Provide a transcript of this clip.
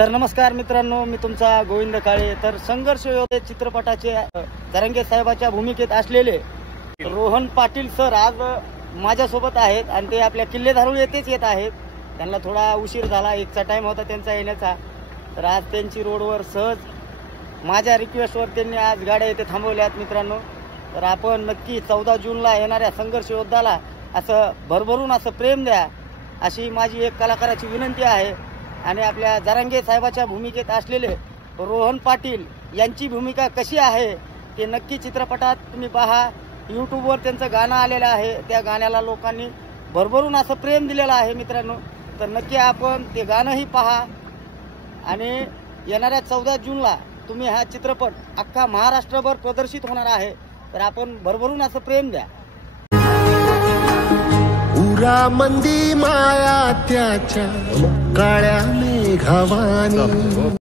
तर नमस्कार मित्रांनो, मी तुमचा गोविंद काळे। तर संघर्ष योद्धे चित्रपटाचे जरांगे साहेबाच्या भूमिकेत असलेले रोहन पाटील सर आज माझ्यासोबत आहेत आणि ते आपल्या किल्ले धारूळ येथेच येत आहेत। त्यांना थोडा उशीर झाला, एकचा टाइम होता त्यांचा येण्याचा। तर आज त्यांची रोडवर सहज माझ्या रिक्वेस्टवर त्यांनी आज गाड्या येथे थांबवल्यात मित्रांनो। तर आपण नक्की 14 जूनला येणाऱ्या संघर्ष योद्धाला असं भरभरून असं प्रेम द्या, अशी माझी एक कलाकाराची विनंती आहे। आणि आपल्या जरांगे साहेबाच्या भूमिकेत असलेले रोहन पाटील यांची भूमिका कशी आहे ते नक्की चित्रपटात तुम्ही पहा। यूट्यूबवर त्यांचं गाणं आलेलं आहे, त्या गाण्याला लोकांनी भरभरून असं प्रेम दिलेलं आहे मित्रांनो। तर नक्की आपण ते गाणंही पहा आणि येणाऱ्या 14 जूनला तुम्ही हा चित्रपट अख्खा महाराष्ट्रभर प्रदर्शित होणार आहे। तर आपण भरभरून असं प्रेम द्या। उरा मंदी माया त्याच्या काळ्या मेघावानी